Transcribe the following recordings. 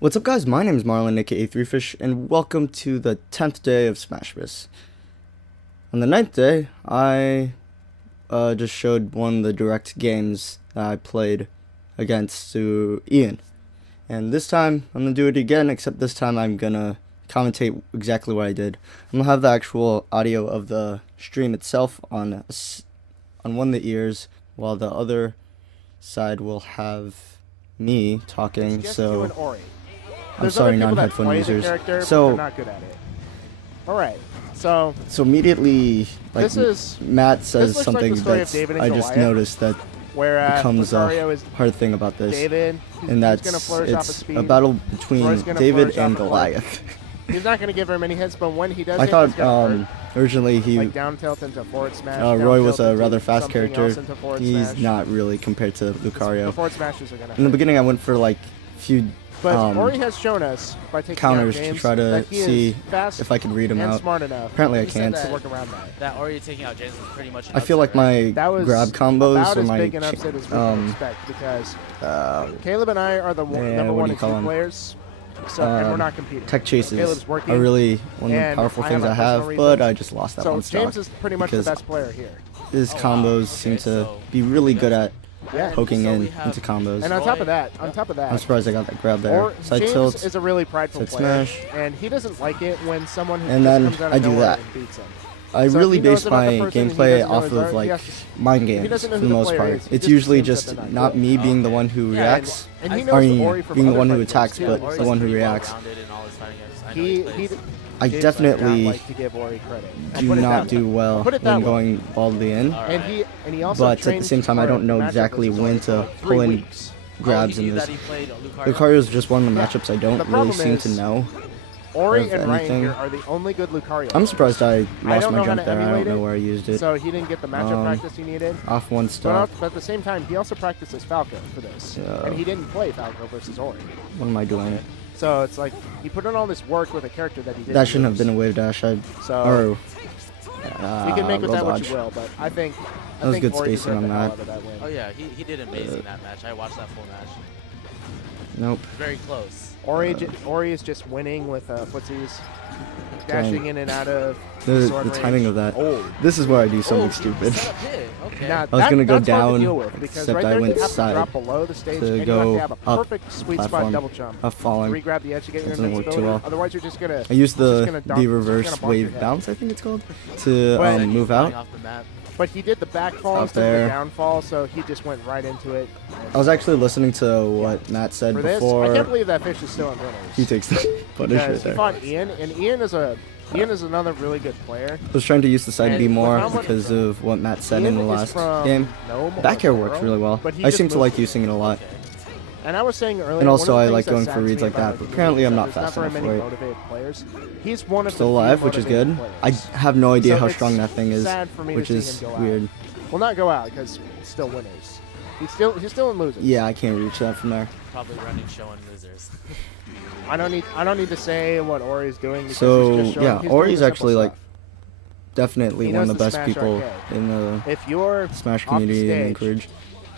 What's up, guys? My name is Marlon, aka 3Fish, and welcome to the 10th day of Smash Bros. On the 9th day, I just showed one of the direct games that I played against to Ian. And this time, I'm going to do it again, except this time I'm going to commentate exactly what I did. I'm going to have the actual audio of the stream itself on one of the ears, while the other side will have me talking, so... I'm sorry, non-headphone users. So, not good at it. All right. So immediately, like Matt says like something that I just noticed that becomes a hard thing about this, and that's it's a battle between David and Goliath. He's not going to give her many hits, but when he does, I thought originally he like down tilt into forward smash. Roy was a rather fast character. He's not really compared to Lucario. In the beginning, I went for like few. But Ori has shown us by taking counters out games to try to see fast if I could read him out. Smart enough. Apparently I can't. To work around that Ori taking out James was pretty much. I feel like my grab combos or my because Caleb and I are the number 1 and 2 players, so and we're not competing. Tech chases are really one of the powerful things I have, but I just lost that one stock. So James is pretty much the best player here. His combos seem to be really good at poking into combos. And on top of that, I'm surprised I got that grab there. Side James tilt is a really prideful player, and he doesn't like it when someone who comes out of nowhere and beats him. I really base my gameplay off of like mind games for the most part. It's usually just not me being the one who reacts, or being the one who attacks, but the one who reacts. I definitely do not do well when going baldly in, but at the same time I don't know exactly when to pull in grabs in this. Lucario is just one of the matchups I don't really seem to know Ori of and Ryan anything. here are the only good Lucario. I'm surprised I lost my jump there. I don't know where I used it. So he didn't get the matchup practice he needed. Off one stock. But at the same time, he also practices Falco for this, and he didn't play Falco versus Ori. When am I doing it? So it's like he put in all this work with a character that he didn't. That shouldn't have been a wave dash. You can make with that what you will, but I think that was good spacing on that. Oh yeah, he did amazing that match. I watched that full match. Nope. Very close. Ori is just winning with footsies, dashing in and out of the timing of that. This is where I do something stupid. Okay. I was gonna go down, except I went side to go up platform. Up falling. Doesn't work too well. Otherwise, you're just gonna. I used the reverse wave bounce, I think it's called, to move out. But he did the back fall instead of the downfall, so he just went right into it. I was actually listening to what Matt said before. I can't believe that fish is still on winners. He takes the punish right there. He fought Ian, and Ian is another really good player. I was trying to use the side B more because of what Matt said in the last game. Back air works really well. I seem to like using it a lot. And I was saying earlier, and also I like going for reads like that, but apparently I'm not fast enough for it. He's one of still alive, which is good. I have no idea how strong that thing is, which is weird. Well, not go out because it's still winners. He's still in losers. Yeah, I can't reach that from there. Probably running show and losers. I don't need to say what Ori's doing. So yeah, Ori's actually like definitely one of the best people in the Smash community and Anchorage.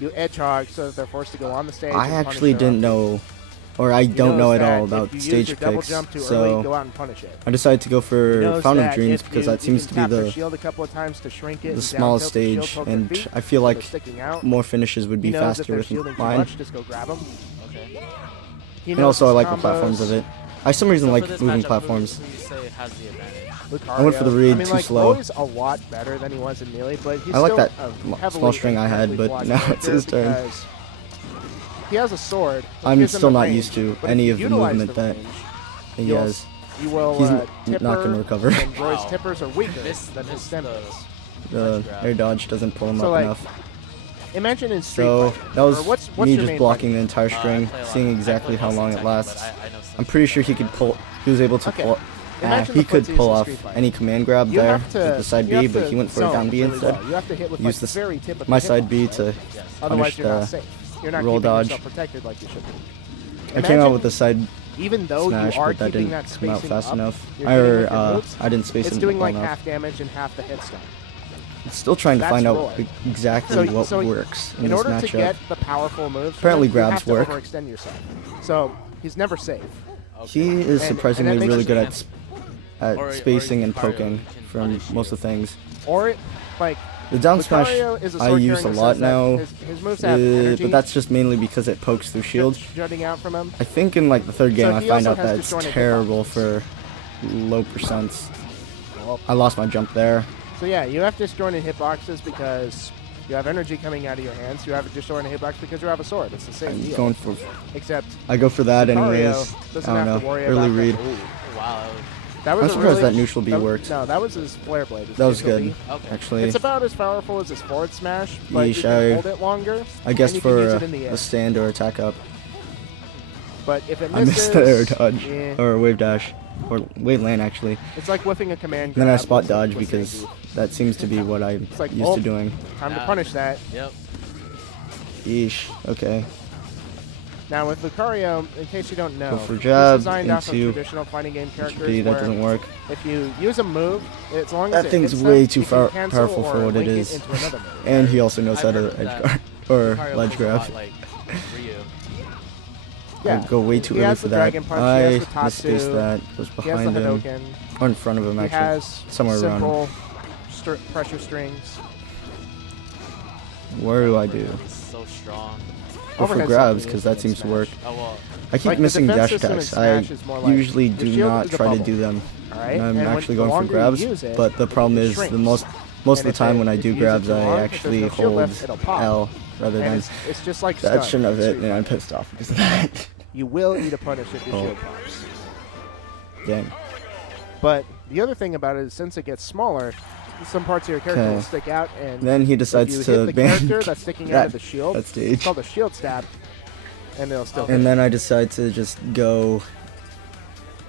You edge hog so that they're forced to go on the stage. I actually didn't know, or I don't know at all about stage picks, so I decided to go for Fountain of Dreams because that seems to be the smallest stage, and I feel like more finishes would be faster with mine. And also I like the platforms of it. I for some reason like moving platforms. I went for the read too slow. He's a lot better than he was in Melee, but he's I like that small string I had, but now it's his turn. He has a sword. I'm still not used to any of the movement that he has. He's not going to recover. And Roy's tippers are weaker than his stem is. The air dodge doesn't pull him up enough. Imagine in Street Fighter, that was me just blocking the entire string, seeing exactly how long it lasts. I'm pretty sure he was able to pull. He could pull off any command grab there with the side B, but he went for a down B instead. Used my side B to punish the roll dodge. I came out with the side smash, but that didn't come out fast enough. I didn't space it enough. It's doing like half damage and half the hit stun. Still trying to find out exactly what works in this matchup. To get the powerful moves, apparently grabs work. Overextend yourself. So he's never safe. He is And surprisingly that really makes good sense. Or spacing and Lucario poking can from punish most you. of the things. Or like The down smash Lucario is a I sword use a carrier in the lot sense that now, His moves have energy but that's just mainly because it pokes through shield. jutting out from him. I think in like the third game So I he find also out has that it's disjointed terrible hitboxes. for low percents. Well, I lost my jump there. so yeah, you have disjointed hitboxes because you have energy coming out of your hands. You have a disjointed hitbox because you have a sword. It's the same I'm deal. going for. Except I go for that Lucario anyways. doesn't I have don't to know. worry Early about read. that. Ooh. Wow. That was I'm a surprised really, that neutral B worked. No, that was his flare blade. his That was neutral good. B. Okay. Actually, It's about as powerful as his forward smash, but you Yeesh, can I- hold it longer. I guess and you can for use it in the air. a stand or attack up. But if it I misses, missed the air dodge eh, or wave dash or wave land actually. it's like whiffing a command. And then I grab spot with- dodge with because Zangief. that seems to be what I'm like, used oh. to doing. Time to Nah. punish that. Yep. Yeesh. Okay. Now with Lucario, in case you don't know, Go for he's jab designed off of into traditional fighting game characters B. That where doesn't work. if you use a move, as long as That it thing's hits way them, too you can cancel powerful for or what it link is. into another move. And he also knows how I've to heard edge that guard or Lucario ledge plays a lot grab. like Ryu. Yeah. I go way too He early has for the that. Dragon Punch, he has the I misspaced Tatsu, that. Goes He has the behind him Hadoken. or in front of him He actually. has somewhere around. simple pressure strings. What do I do? He's so strong. Go for Overhead grabs something because is that in seems to Smash. work. Oh well. I keep Like, the missing defense dash system in attacks. I Smash is more like usually your do shield not is a try to bubble. do them. All right. And I'm and actually the going for longer grabs, you use it, but the problem it is shrinks. most of And the if time it- when I if do you use it grabs, too I long, if there's actually no shield hold left, it'll pop. L rather And than. it's just like That stun shouldn't have in hit, Street and I'm Fighter. pissed off because of that. You will eat a punish if your Oh. shield pops. Dang. But the other thing about it is since it gets smaller, some parts of your character Okay. will stick out, and Then he if decides you to hit the ban character that's sticking out that, of the shield, that it's stage. called a shield stab, and it'll still And then I decide to just go.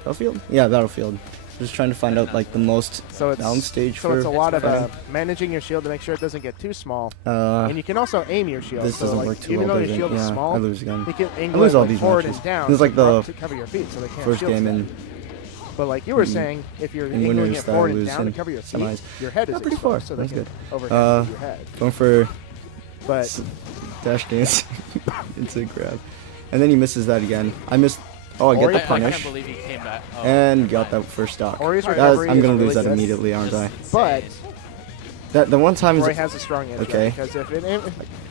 Battlefield? Yeah, Battlefield. Just trying to find out like the most so it's balanced stage so for it's a lot of fighting. managing your shield to make sure it doesn't get too small, Uh, and you can also aim your shield. this so doesn't like, work too even well, though does your it? shield is Yeah, small, I lose again. you can I angle lose it all like these forward matches. and down. This is like so the up to cover your feet, so they can't first shield game stab. in But like you were in- saying, if you're in angling winners it that I forward and lose down to in cover your feet, semis. your head is Not pretty exposed, far. so they That's can good. overhead your head. going for But dash dance into grab. And then he misses that again. I missed. Oh, I get Ori- the I can't punish. believe he came back. Oh, And got fine. that first stock. Ori's That- recovery I'm is gonna really lose that good, immediately, aren't I? But That the one time Roy is has a strong edge Okay. because if it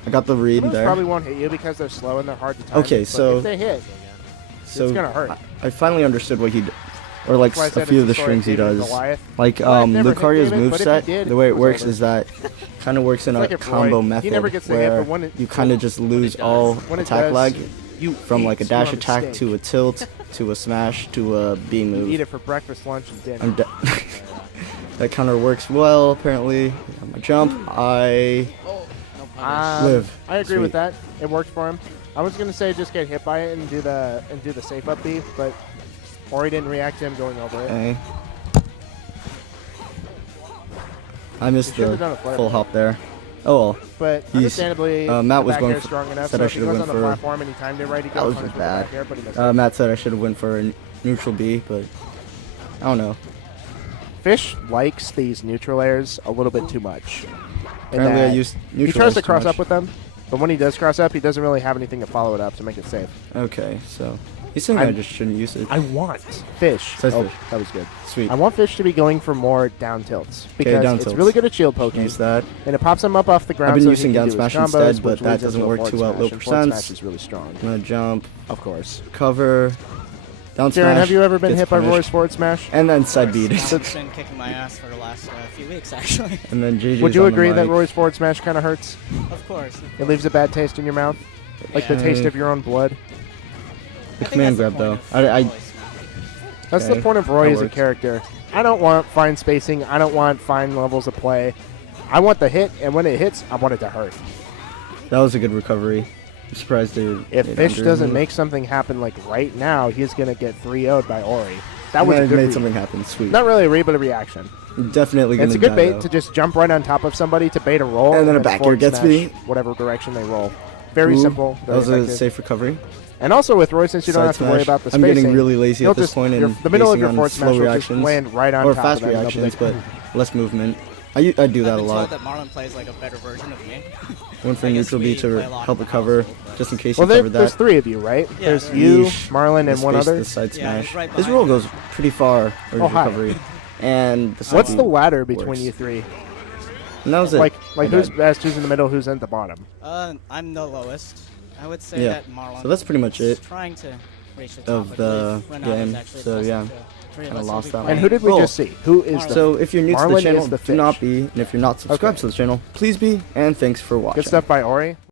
I got the read moves there. probably won't hit you because they're slow and they're hard to time. Okay, but so- if they hit, So it's gonna hurt. I finally understood what he d or like That's why I a said few it's of the story strings he David and does. Goliath. Like Well, I've never hit Lucario's David, but if moveset, he did, the way it it was works over. is that kind of works in It's a like if combo Roy- he method never gets the hit, where but when it- you kind of just lose does- all when it attack does, lag you from like a eat dash some attack steak. to a tilt to a smash to a B You move. eat it for breakfast, lunch, and dinner. I'm that counter works well apparently. On my jump, I Oh, no punish. live. I agree with Sweet. that. It worked for him. I was gonna say just get hit by it and do the safe up B, but Ori didn't react to him going over it. Okay. I missed He should've the done a flare full blade. hop there. Oh well. But He's- understandably, Matt the was back going air is for- strong enough. said So I if he should've goes went on the for- platform and he timed it right, he That got was punished just with the bad. back air, but he missed. Matt said I should have went for a neutral B, but I don't know. Fish likes these neutral airs a little bit too much. In Apparently I that used he neutral tries airs to too cross much. up with them, but when he does cross up, he doesn't really have anything to follow it up to make it safe. Okay, so he's saying I I'm- just shouldn't use it. I want Fish. Says Oh, Fish. that was good. Sweet. I want Fish to be going for more down tilts because down it's tilts. really good at shield poking, Use that. and it pops him up off the ground. I've been so using he down can do his smash combos, instead, but which that leads doesn't into a work forward too well at smash, low and forward percents. smash is really strong, I'm gonna jump, of course. cover, down Darren, smash. have you ever been gets hit by punished, Roy's forward smash? And then side beat. I've been kicking my ass for the last few weeks, actually. And then JJ's Would you on the agree that mic. Roy's forward smash kind of hurts? Of course. It leaves a bad taste in your mouth, like the Yeah. taste of your own blood. The I think command that's grab the though. point of I Roy's smash. That's Okay, the point of Roy that as a works. character. I don't want fine spacing. I don't want fine levels of play. I want the hit, and when it hits, I want it to hurt. that was a good recovery. I'm surprised they. If they Fish under doesn't him. make something happen like right now, he's gonna get 3-0'd by Ori. That And was then a it good made read. something happen. Sweet. Not really a read, but a reaction. Definitely gonna It's a good die, bait though. to just jump right on top of somebody to bait a roll, And then a back air forward gets smash me. whatever direction they roll. Very Ooh, simple. That Very was a effective. safe recovery. And also with Roy, since you don't Side have to worry smash. about the I'm spacing, getting really lazy you'll at this just, point and the middle of basing your on forward slow smash will just reactions land right on or top fast of them. and they'll be reactions, like, but less movement. I do that I've a been lot. told that Marlon plays like a better version of me. One for I guess neutral B we to play a lot help in the recover, household, but- just in case Well, you covered there's that. 3 of you, right? Yeah, There's there you, Yeesh. Marlon, The and one space, other. The side Yeah, smash. he's right His behind roll you. goes pretty far for Oh, his hi. recovery. And the side What's the B ladder between works. you 3? And that was it. Like I who's died. best, who's in the middle, who's at the bottom? I'm the lowest. I would say Yeah. that Marlon. So that's pretty much is it trying to reach the top of I the believe. Renato is game. actually So, closer yeah. to 3 of Kinda us will lost be that one. And playing. who did we Oh. just see? Who is Marlon. the So if you're new to Marlon the is channel, the do not fish. be. And if you're not subscribed Okay. to the channel, please be. And thanks for watching. Good stuff by Ori.